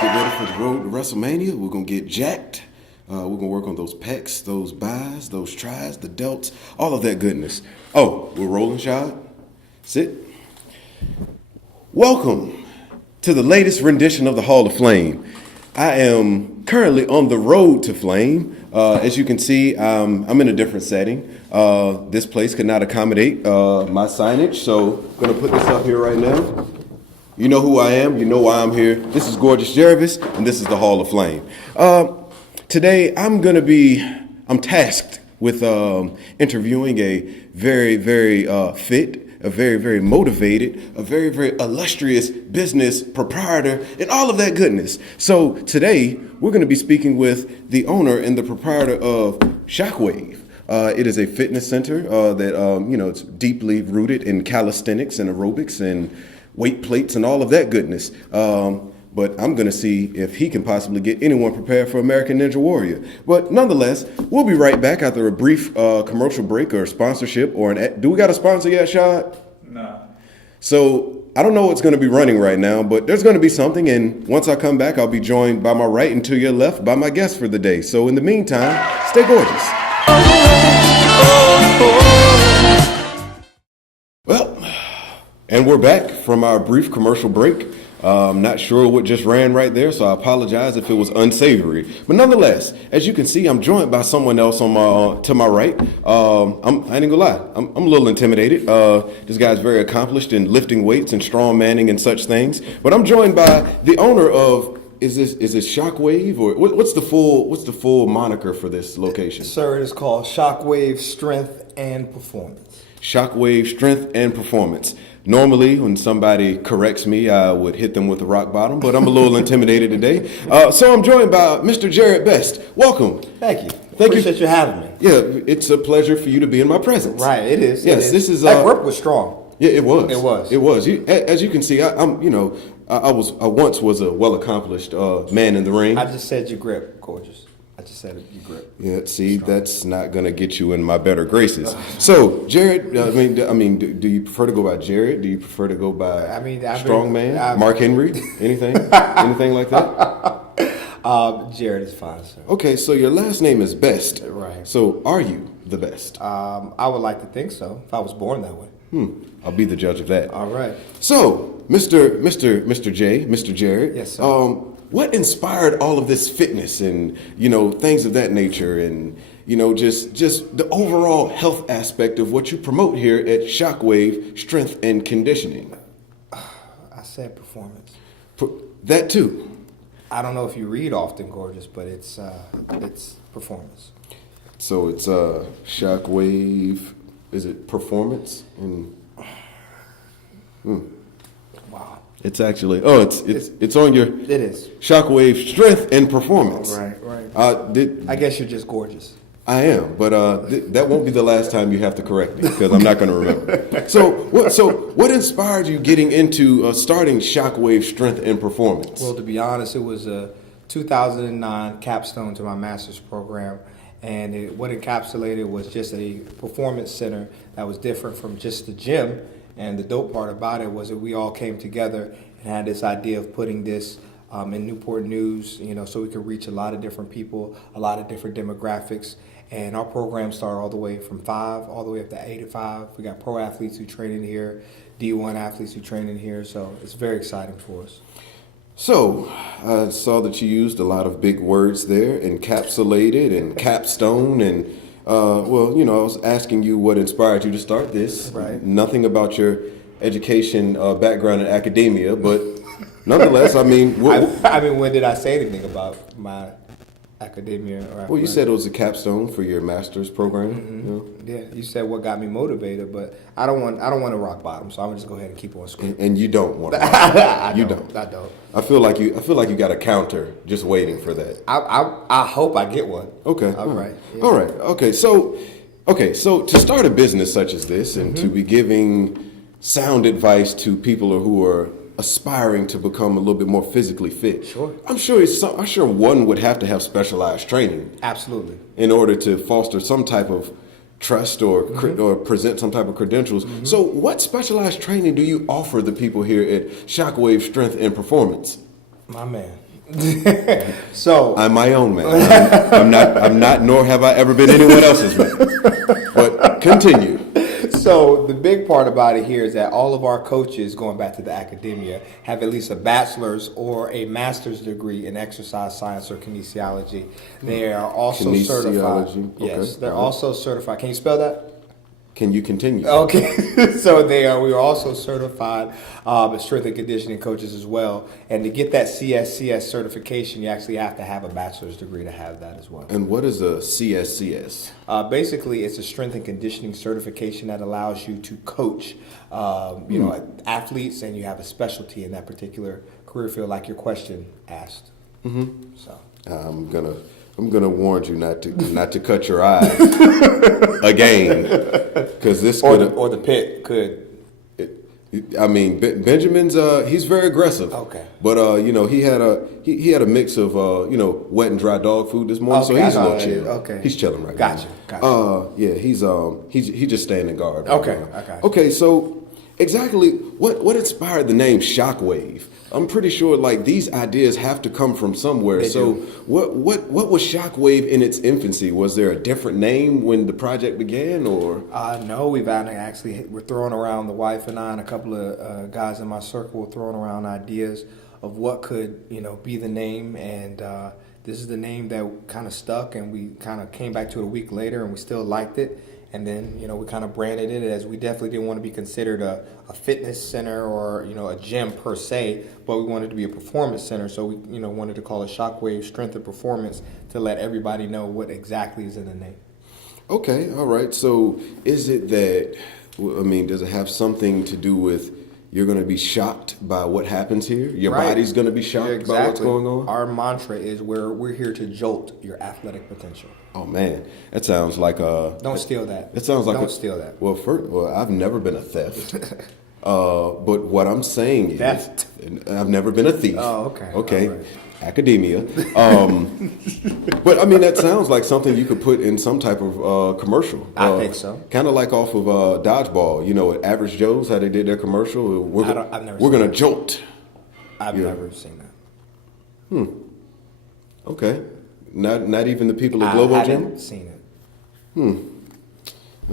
Get ready for the road to WrestleMania. We're going to get jacked. We're going to work on those pecs, those buys, those tries, the delts, all of that goodness. Oh, we're rolling, Shad. Sit. Welcome to the latest rendition of the Hall of Flame. I am currently on the road to Flame. As you can see, I'm in a different setting. This place could not accommodate my signage, so I'm going to put this up here right now. You know who I am. You know why I'm here. This is Gorgeous Geravis, and this is the Hall of Flame. Today, I'm tasked with interviewing a very, very fit, a very, very motivated, a very, very illustrious business proprietor, and all of that goodness. So today, we're going to be speaking with the owner and the proprietor of Shockwave. It is a fitness center that, it's deeply rooted in calisthenics and aerobics and weight plates and all of that goodness. But I'm going to see if he can possibly get anyone prepared for American Ninja Warrior. But nonetheless, we'll be right back after a brief commercial break or sponsorship or do we got a sponsor yet, Shad? No. So I don't know what's going to be running right now, but there's going to be something. And once I come back, I'll be joined by my right and to your left by my guest for the day. So in the meantime, stay gorgeous. Well, and we're back from our brief commercial break. I'm not sure what just ran right there, so I apologize if it was unsavory. But nonetheless, as you can see, I'm joined by someone else on to my right. I ain't gonna lie, I'm a little intimidated. This guy's very accomplished in lifting weights and strong manning and such things. But I'm joined by the owner of is this Shockwave or what's the full moniker for this location? Sir, it is called Shockwave Strength and Performance. Shockwave Strength and Performance. Normally, when somebody corrects me, I would hit them with a rock bottom, but I'm a little intimidated today. So I'm joined by Mr. Jarrod Best. Welcome. Thank you. Appreciate you having me. Yeah, it's a pleasure for you to be in my presence. Right, it is. Yes, this is. That grip was strong. Yeah, it was. It was. As you can see, I once was a well-accomplished man in the ring. I just said your grip, gorgeous. I just said your grip. Yeah, see, that's not gonna get you in my better graces. So, Jarrod, do you prefer to go by Jarrod? Do you prefer to go by Strongman, Mark Henry, anything like that? Jarrod is fine, sir. Okay, so your last name is Best. Right. So, are you the best? I would like to think so. If I was born that way. I'll be the judge of that. All right. So, Mr. Jarrod. Yes, sir. What inspired all of this fitness and, things of that nature and, just the overall health aspect of what you promote here at Shockwave Strength and Conditioning? I said performance. That too. I don't know if you read often, gorgeous, but it's performance. So it's Shockwave, is it performance? Wow. It's actually, it's on your... It is. Shockwave Strength and Performance. Right. I guess you're just gorgeous. I am, but that won't be the last time you have to correct me because I'm not going to remember. So what inspired you getting into starting Shockwave Strength and Performance? Well, to be honest, it was a 2009 capstone to my master's program, and what encapsulated was just a performance center that was different from just the gym. And the dope part about it was that we all came together and had this idea of putting this in Newport News, so we could reach a lot of different people, a lot of different demographics. And our program started all the way from 5 all the way up to 85. We got pro athletes who train in here, D1 athletes who train in here. So it's very exciting for us. So I saw that you used a lot of big words there, encapsulated and capstone and I was asking you what inspired you to start this. Right. Nothing about your education background in academia, but nonetheless, when did I say anything about my academia? Well, you said it was a capstone for your master's program. Mm-hmm. Yeah, you said what got me motivated, but I don't want to rock bottom, so I'm gonna just go ahead and keep on screwing. And you don't want to. I don't. I feel like you got a counter just waiting for that. I hope I get one. Okay. All right. Yeah. All right. Okay. So to start a business such as this and to be giving sound advice to people who are aspiring to become a little bit more physically fit. Sure. I'm sure one would have to have specialized training. Absolutely. In order to foster some type of trust or present some type of credentials. So what specialized training do you offer the people here at Shockwave Strength and Performance? My man, So I'm my own man. I'm not, nor have I ever been anyone else's man. But continue. So the big part about it here is that all of our coaches, going back to the academia, have at least a bachelor's or a master's degree in exercise science or kinesiology. They are also certified. Kinesiology, Yes, okay. they're also certified. Can you spell that? Can you continue? Okay, so we are also certified strength and conditioning coaches as well. And to get that CSCS certification, you actually have to have a bachelor's degree to have that as well. And what is a CSCS? Basically, it's a strength and conditioning certification that allows you to coach, athletes, and you have a specialty in that particular career field, like your question asked. Mm-hmm. So I'm gonna warn you not to cut your eye again, because this or could the pit could. I mean, Benjamin's he's very aggressive. Okay. But he had a mix of wet and dry dog food this morning, Okay, so he's a I know little that chill. is. Okay. He's chilling right now. Gotcha. Yeah, he's just standing guard. Okay, Right now. okay. Okay, so exactly what inspired the name Shockwave? I'm pretty sure like these ideas have to come from somewhere. They So do. what was Shockwave in its infancy? Was there a different name when the project began, or? No, we're throwing around, the wife and I and a couple of guys in my circle were throwing around ideas of what could be the name, and this is the name that kind of stuck, and we kind of came back to it a week later, and we still liked it. And then, we kind of branded it as we definitely didn't want to be considered a fitness center or, a gym per se, but we wanted to be a performance center. So we, wanted to call it Shockwave Strength and Performance to let everybody know what exactly is in the name. Okay, all right. So is it that, does it have something to do with you're going to be shocked by what happens here? Your Right. body's going to be shocked Yeah, by what's going on? Our mantra is we're here to jolt your athletic potential. Oh, man. That sounds like a... Don't steal that. It sounds like Don't steal that. Well, I've never been a theft. But what I'm saying is... Theft? I've never been a thief. Oh, okay. Okay. All right. Academia. But that sounds like something you could put in some type of commercial. I think so. Kind of like off of Dodgeball. At Average Joe's, how they did their commercial. I've never We're seen going to jolt. I've never seen that. Okay. Not even the people at I Globo haven't Gym? seen it.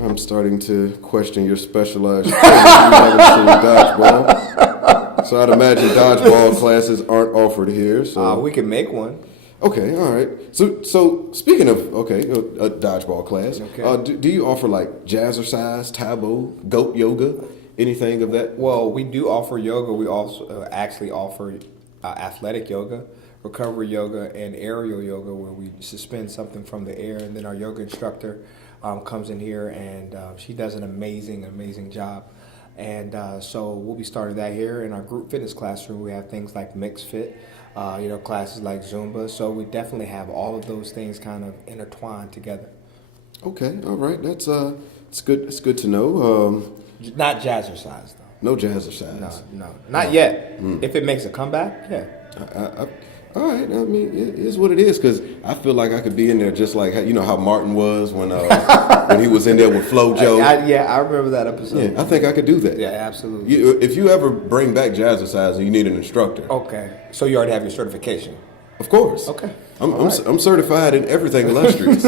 I'm starting to question your specialized training. You haven't seen dodgeball. So I'd imagine dodgeball classes aren't offered here. So We can make one. okay, all right. So speaking of a dodgeball class, Okay. do you offer like jazzercise, Tabo, goat yoga, anything of that? Well, we do offer yoga. We also actually offer athletic yoga, recovery yoga, and aerial yoga, where we suspend something from the air, and then our yoga instructor comes in here, and she does an amazing job. And so we'll be starting that here in our group fitness classroom. We have things like mixed fit, classes like Zumba. So we definitely have all of those things kind of intertwined together. Okay, all right. That's it's good. It's good to know. Not jazzercise though. No jazzercise. No, not yet. If it makes a comeback, yeah. All right, it is what it is, because I feel like I could be in there just like how Martin was when when he was in there with FloJo. I remember that episode. Yeah, I think I could do that. Yeah, absolutely. If you ever bring back jazzercise and you need an instructor, Okay, so you already have your certification. of course. Okay. I'm certified in everything illustrious.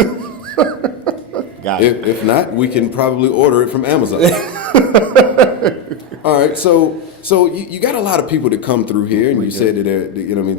Got it. If not, we can probably order it from Amazon. All right, so you got a lot of people that come through here, and you said that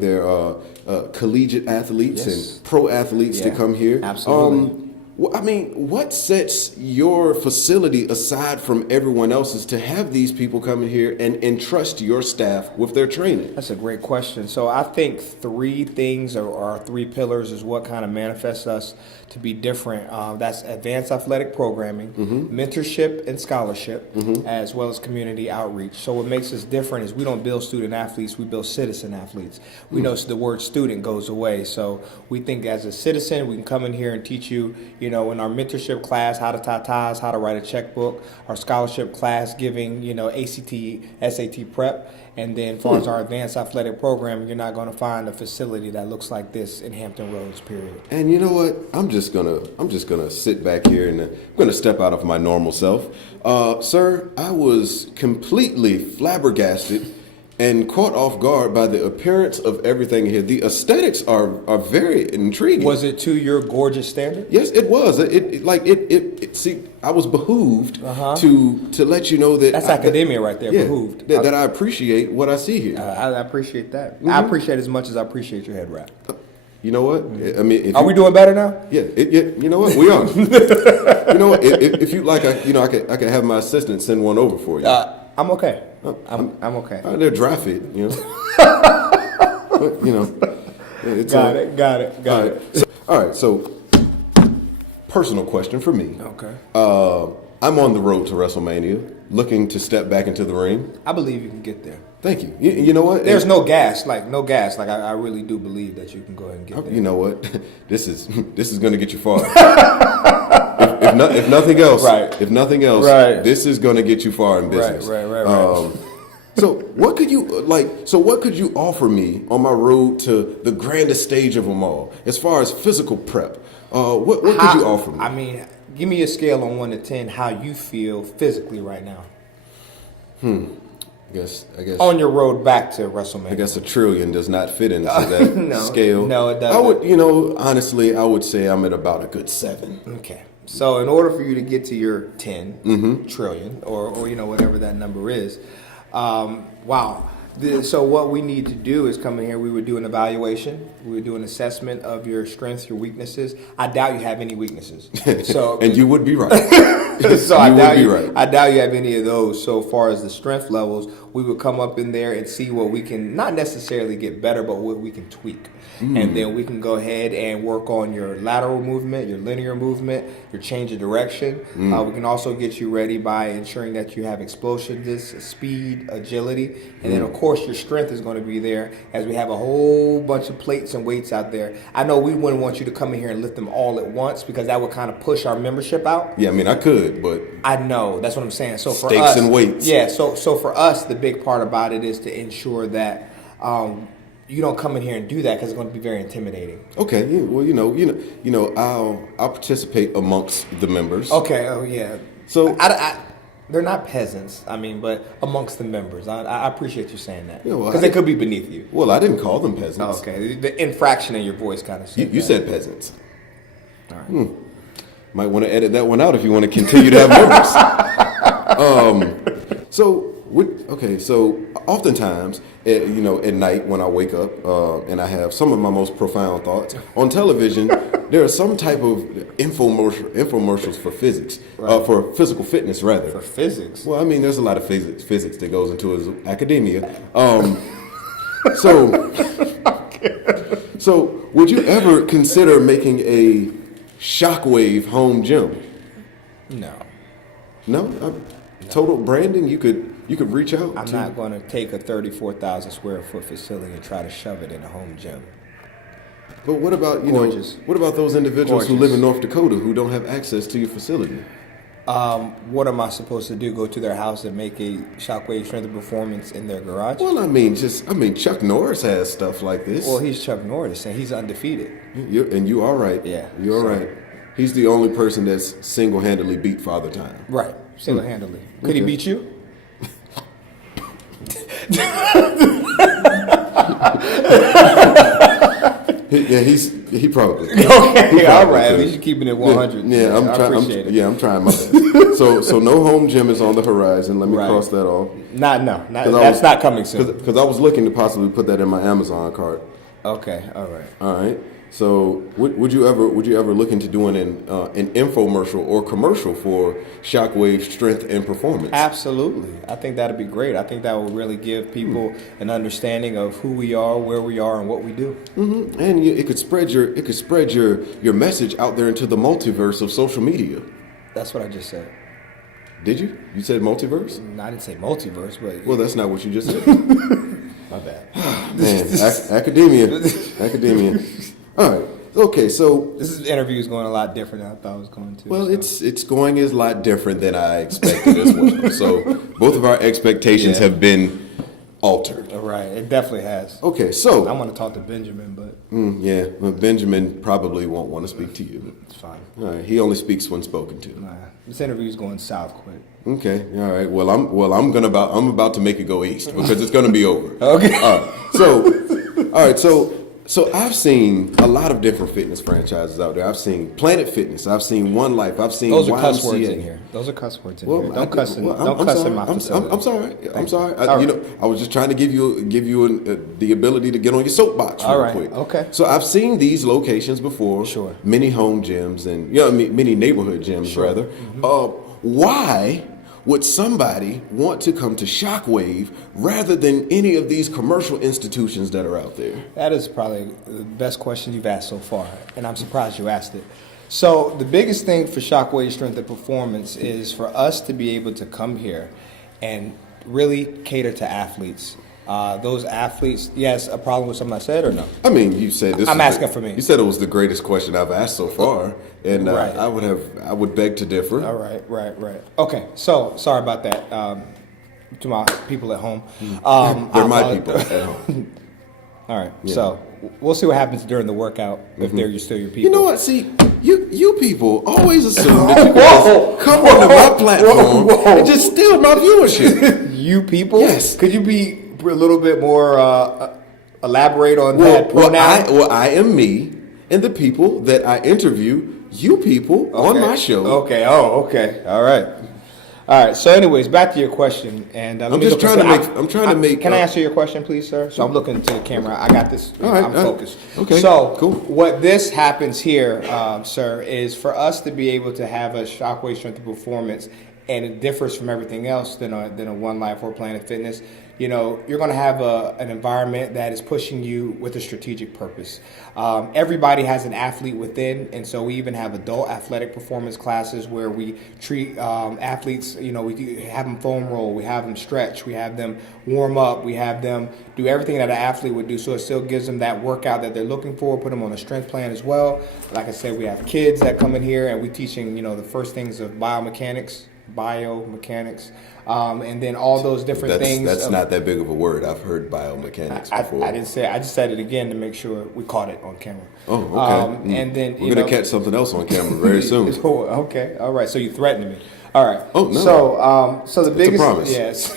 they're collegiate athletes Yes. and pro athletes that Yeah, come here. absolutely. What sets your facility aside from everyone else's to have these people come in here and entrust your staff with their training? That's a great question. So I think three things or three pillars is what kind of manifests us to be different. That's advanced athletic programming, mentorship and scholarship, as well as community outreach. So what makes us different is we don't build student athletes, we build citizen athletes. We know the word student goes away. So we think as a citizen, we can come in here and teach you, in our mentorship class, how to tie ties, how to write a checkbook, our scholarship class giving, ACT, SAT prep. And then as far as our advanced athletic program, you're not going to find a facility that looks like this in Hampton Roads, period. And you know what? I'm just gonna sit back here and I'm gonna step out of my normal self. Sir, I was completely flabbergasted and caught off guard by the appearance of everything here. The aesthetics are very intriguing. Was it to your gorgeous standard? Yes, it was. See, I was behooved to let you know that That's academia right there. Behooved. That I appreciate what I see here. I appreciate that. I appreciate as much as I appreciate your head wrap. You know what? I mean, are we doing better now? Yeah. You know what? We are. You know what? If you like, I could have my assistant send one over for you. I'm okay. I'm okay. They're dry fit, you know. But, you know, it's Got it. So, all right. So, personal question for me. Okay. I'm on the road to WrestleMania, looking to step back into the ring. I believe you can get there. Thank you. You know what? There's no gas. Like I really do believe that you can go ahead and get there. You know what? This is going to get you far. If nothing else, right. If nothing else, right. This is going to get you far in business. Right. So what could you offer me on my road to the grandest stage of them all, as far as physical prep? What could you offer me? I mean, give me a scale on 1 to 10 how you feel physically right now. I guess on your road back to WrestleMania. I guess a trillion does not fit into that scale. No, it doesn't. Honestly, I would say I'm at about a good 7. Okay. So in order for you to get to your 10 trillion or whatever that number is, wow. So what we need to do is come in here. We would do an evaluation. We would do an assessment of your strengths, your weaknesses. I doubt you have any weaknesses. So and you would be right. I doubt you have any of those. So far as the strength levels, we would come up in there and see what we can not necessarily get better, but what we can tweak. And then we can go ahead and work on your lateral movement, your linear movement, your change of direction. We can also get you ready by ensuring that you have explosiveness, speed, agility, and then of course your strength is going to be there as we have a whole bunch of plates and weights out there. I know we wouldn't want you to come in here and lift them all at once because that would kind of push our membership out. Yeah, I mean I could, but I know that's what I'm saying. So for stakes us, and weights. Yeah. So for us, the big part about it is to ensure that. You don't come in here and do that because it's going to be very intimidating. Okay, yeah, well, I'll participate amongst the members. Okay, oh yeah. So they're not peasants. I mean, but amongst the members, I appreciate you saying that because well, they could be beneath you. Well, I didn't call them peasants. Okay, the infraction in your voice kind of said you said peasants. All right. Might want to edit that one out if you want to continue to have members. So oftentimes, at night when I wake up and I have some of my most profound thoughts on television, there are some type of infomercials for physics, for physical fitness rather. For physics? Well, I mean, there's a lot of physics that goes into his academia. So would you ever consider making a Shockwave home gym? No. Total branding. You could reach out. I'm not going to take a 34,000 square foot facility and try to shove it in a home gym. But what about what about those individuals who live in North Dakota who don't have access to your facility? What am I supposed to do? Go to their house and make a Shockwave strength and performance in their garage? Well, I mean, Chuck Norris has stuff like this. Well, he's Chuck Norris and he's undefeated. You are right. Yeah, you're right. He's the only person that's single-handedly beat Father Time. Right, single-handedly. Could he beat you? Yeah, he probably. Okay, all right. At least you're keeping it 100. Yeah, I'm trying. I'm trying my best. So no home gym is on the horizon. Let me cross that off. That's not coming soon. Because I was looking to possibly put that in my Amazon cart. Okay, all right. So would you ever look into doing an infomercial or commercial for Shockwave Strength and Performance? Absolutely. I think that'd be great. I think that will really give people an understanding of who we are, where we are, and what we do. Mm-hmm. And it could spread your message out there into the multiverse of social media. That's what I just said. Did you? You said multiverse? No, I didn't say multiverse, but well, that's not what you just said. My bad. Man, academia. All right. Okay, so this interview is going a lot different than I thought it was going to. Well, so. it's going a lot different than I expected as well. So both of our expectations have been altered. Right. It definitely has. Okay, so I want to talk to Benjamin, but yeah, well, Benjamin probably won't want to speak to you. it's fine. All right, he only speaks when spoken to. Nah, this interview's going south quick. Okay, all right. Well, I'm about to make it go east because it's gonna be over. Okay. All right. So I've seen a lot of different fitness franchises out there. I've seen Planet Fitness. I've seen One Life. I've seen Those are YMCA. cuss words in here. Those are cuss words in here. Don't cuss in my facility. I'm sorry. I'm sorry. I was just trying to give you the ability to get on your soapbox real quick. Okay. So I've seen these locations before. Sure. Many home gyms and many neighborhood gyms rather. Why would somebody want to come to Shockwave rather than any of these commercial institutions that are out there? That is probably the best question you've asked so far, and I'm surprised you asked it. So the biggest thing for Shockwave Strength and Performance is for us to be able to come here and really cater to athletes. Those athletes, yes, a problem with something I said or no? I mean, you said this. I'm asking for me. You said it was the greatest question I've asked so far, and Right. I would beg to differ. All right. Okay, so sorry about that to my people at home. They're my people at home. All right, so we'll see what happens during the workout if they're still your people. You know what? See, you people always assume that you guys come onto my platform and just steal my viewership. You people? Yes. Could you be a little bit more elaborate on that pronoun? I am me, and the people that I interview, you people on my show. Okay. Oh, okay. All right. So, anyways, back to your question, and I'm trying to make. Can I answer your question, please, sir? So I'm looking to the camera. I got this. All right, I'm focused. Okay. So, cool. What this happens here, sir, is for us to be able to have a Shockwave Strength and Performance, and it differs from everything else than a One Life or Planet Fitness. You know, you're going to have an environment that is pushing you with a strategic purpose. Everybody has an athlete within, and so we even have adult athletic performance classes where we treat athletes, we have them foam roll, we have them stretch, we have them warm up, we have them do everything that an athlete would do, so it still gives them that workout that they're looking for, put them on a strength plan as well. Like I said, we have kids that come in here, and we teaching, the first things of biomechanics, and then all those different things. That's not that big of a word. I've heard biomechanics before. I didn't say it. I just said it again to make sure we caught it on camera. Oh, okay. And then we're gonna catch something else on camera very soon. Okay, all right. So you threatened me. All right. Oh no. So the It's biggest, a promise. yes.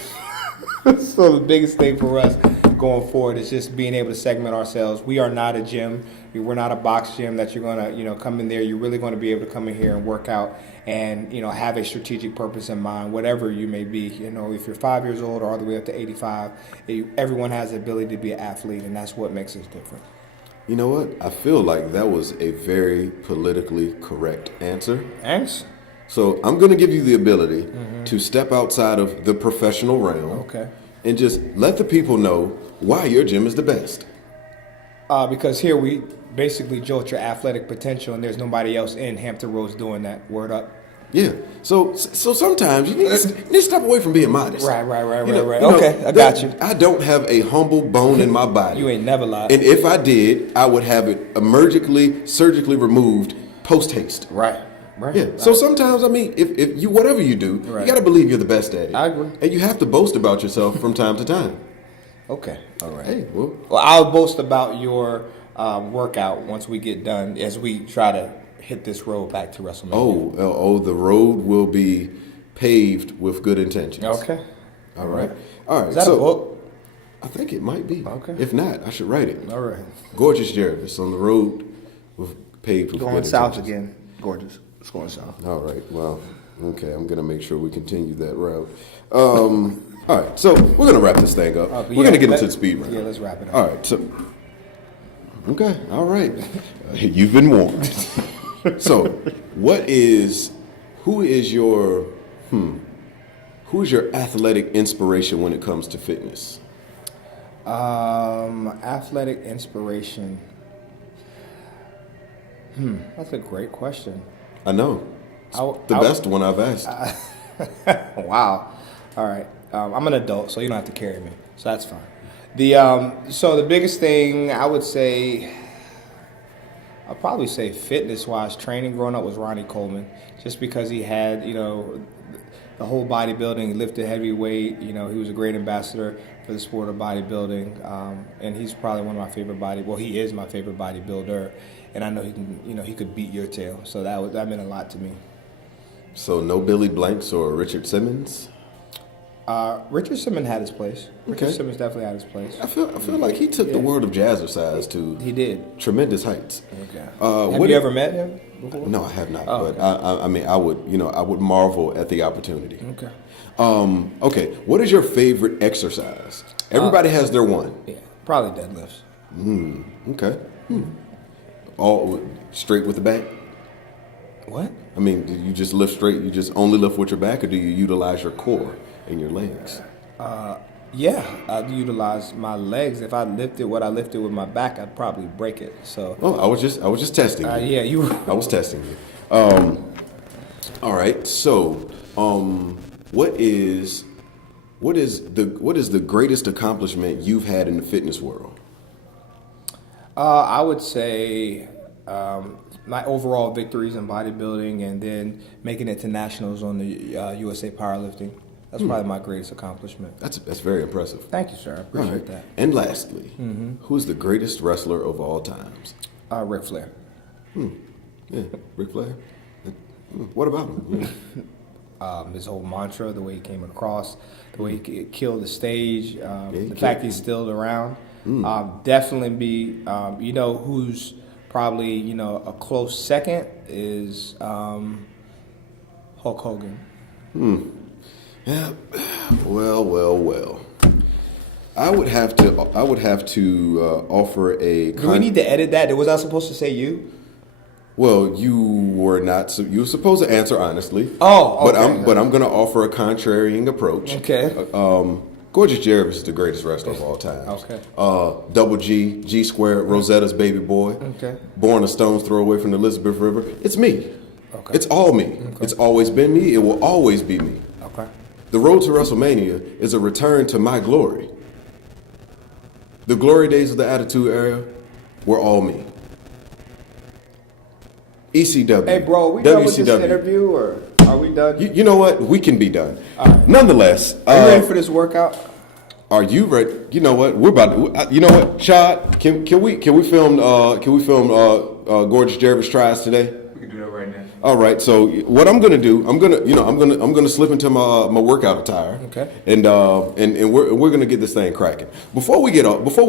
So the biggest thing for us going forward is just being able to segment ourselves. We are not a gym. We're not a box gym that you're gonna, come in there. You're really going to be able to come in here and work out and, have a strategic purpose in mind, whatever you may be. If you're 5 years old or all the way up to 85, everyone has the ability to be an athlete, and that's what makes us different. You know what? I feel like that was a very politically correct answer. Thanks. So I'm going to give you the ability to step outside of the professional realm. Okay. And just let the people know why your gym is the best. Because here we basically jolt your athletic potential, and there's nobody else in Hampton Roads doing that. Word up. Yeah. So sometimes you need to step away from being modest. Right. Okay, I got you. I don't have a humble bone in my body. You ain't never lied. And if I did, I would have it surgically removed post haste. Right. Yeah. Right. So sometimes, if you whatever you do, you got to believe you're the best at it. I agree. And you have to boast about yourself from time to time. Okay. All right. Hey, well, I'll boast about your workout once we get done as we try to hit this road back to WrestleMania. The road will be paved with good intentions. Okay. All right. Is that a book? I think it might be. Okay. If not, I should write it. All right. Gorgeous Jarrod on the road paved with Going good south intentions. again. Gorgeous. It's going south. All right. Well, okay. I'm going to make sure we continue that route. All right. So we're going to wrap this thing up. We're going to get into the speed round. Yeah, let's wrap it up. All right. So, okay. All right. You've been warned. So, who's your athletic inspiration when it comes to fitness? Athletic inspiration. That's a great question. I know. It's the best one I've asked. Wow. All right. I'm an adult, so you don't have to carry me. So that's fine. So the biggest thing I would say, I'll probably say fitness-wise, training growing up was Ronnie Coleman, just because he had, the whole bodybuilding, he lifted heavy weight. He was a great ambassador for for the sport of bodybuilding, and he's probably one of my favorite he is my favorite bodybuilder, and I know he could beat your tail. So that meant a lot to me. So no Billy Blanks or Richard Simmons? Richard Simmons had his place. Okay. Richard Simmons definitely had his place. I feel like he took the world of jazzercise to He did. tremendous heights. Okay. Have you ever met him before? No, I have not. Oh, but okay. I mean, I would marvel at the opportunity. Okay. Okay. What is your favorite exercise? Everybody has their one. Yeah, probably deadlifts. Okay. All straight with the back? What? I mean, do you just lift straight? You just only lift with your back, or do you utilize your core and your legs? Yeah, I utilize my legs. If I lifted what I lifted with my back, I'd probably break it. So. Oh, I was just testing you. Yeah, you. I was testing you. All right. So, what is the greatest accomplishment you've had in the fitness world? I would say my overall victories in bodybuilding, and then making it to nationals on the USA powerlifting. That's probably my greatest accomplishment. That's very impressive. Thank you, sir. I appreciate Right. that. And lastly, who's the greatest wrestler of all times? Ric Flair. Yeah, Ric Flair. What about him? His whole mantra, the way he came across, the way he killed the stage, he the fact he's still around. Definitely be, who's probably, a close second is Hulk Hogan. Yeah. Well. I would have to offer a. Do we need to edit that? Was I supposed to say you? Well, you were not. So you were supposed to answer honestly. Oh, okay. But I'm going to offer a contrarian approach. Okay. Gorgeous Geravis is the greatest wrestler of all time. Okay. Double G Squared, Rosetta's baby boy. Okay. Born a stone's throw away from the Elizabeth River. It's me. Okay. It's all me. Okay. It's always been me. It will always be me. Okay. The road to WrestleMania is a return to my glory. The glory days of the Attitude Era were all me. ECW. Hey, bro, are we done with this interview, or are we done? You know what? We can be done. All right. Nonetheless, Are you ready for this workout? Are you ready? You know what? We're about to. You know what, Shad? Can we film Gorgeous Jarrod tries today? We can do that right now. All right. So what I'm gonna do? I'm gonna slip into my workout attire. Okay. And we're gonna get this thing cracking. Before we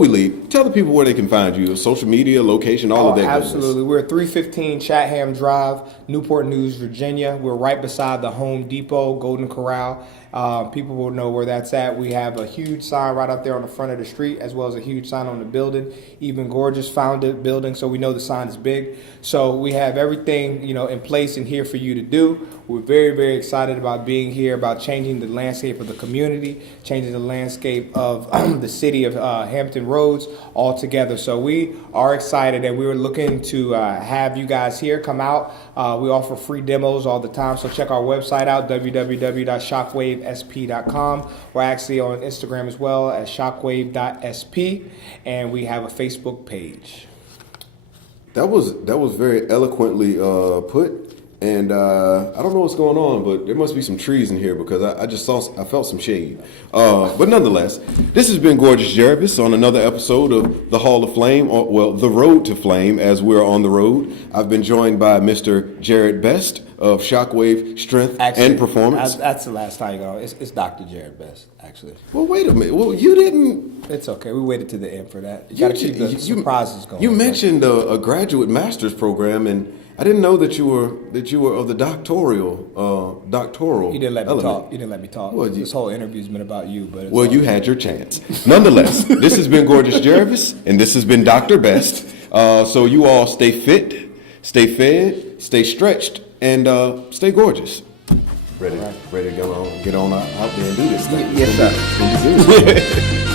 leave, tell the people where they can find you, social media, location, all of that. Absolutely. We're at 315 Chatham Drive, Newport News, Virginia. We're right beside the Home Depot, Golden Corral. People will know where that's at. We have a huge sign right up there on the front of the street, as well as a huge sign on the building. Even Gorgeous founded the building, so we know the sign is big. So we have everything, in place and here for you to do. We're very, very excited about being here, about changing the landscape of the community, changing the landscape of the city of Hampton Roads altogether. So we are excited, and we were looking to have you guys here come out. We offer free demos all the time, so check our website out, www.shockwavesp.com. We're actually on Instagram as well at shockwave.sp, and we have a Facebook page. That was very eloquently put. And I don't know what's going on, but there must be some trees in here because I felt some shade. But nonetheless, this has been Gorgeous Jarrod on another episode of the Hall of Flame, the Road to Flame, as we're on the road. I've been joined by Mr. Jarrod Best of Shockwave Strength and Performance. That's the last time you go. It's Dr. Jarrod Best, actually. Well, wait a minute. Well, you didn't. It's okay. We waited to the end for that. You got to keep the surprises going. You mentioned a graduate master's program, and I didn't know that you were of the doctoral. You didn't let me element. talk. You didn't let me talk. Well, this whole interview's been about you, but you had your chance. Nonetheless, this has been Gorgeous Jarrod, and this has been Dr. Best. So you all stay fit, stay fed, stay stretched, and stay gorgeous. Ready to get on out there and do this thing. Yes, sir. It's gonna be good.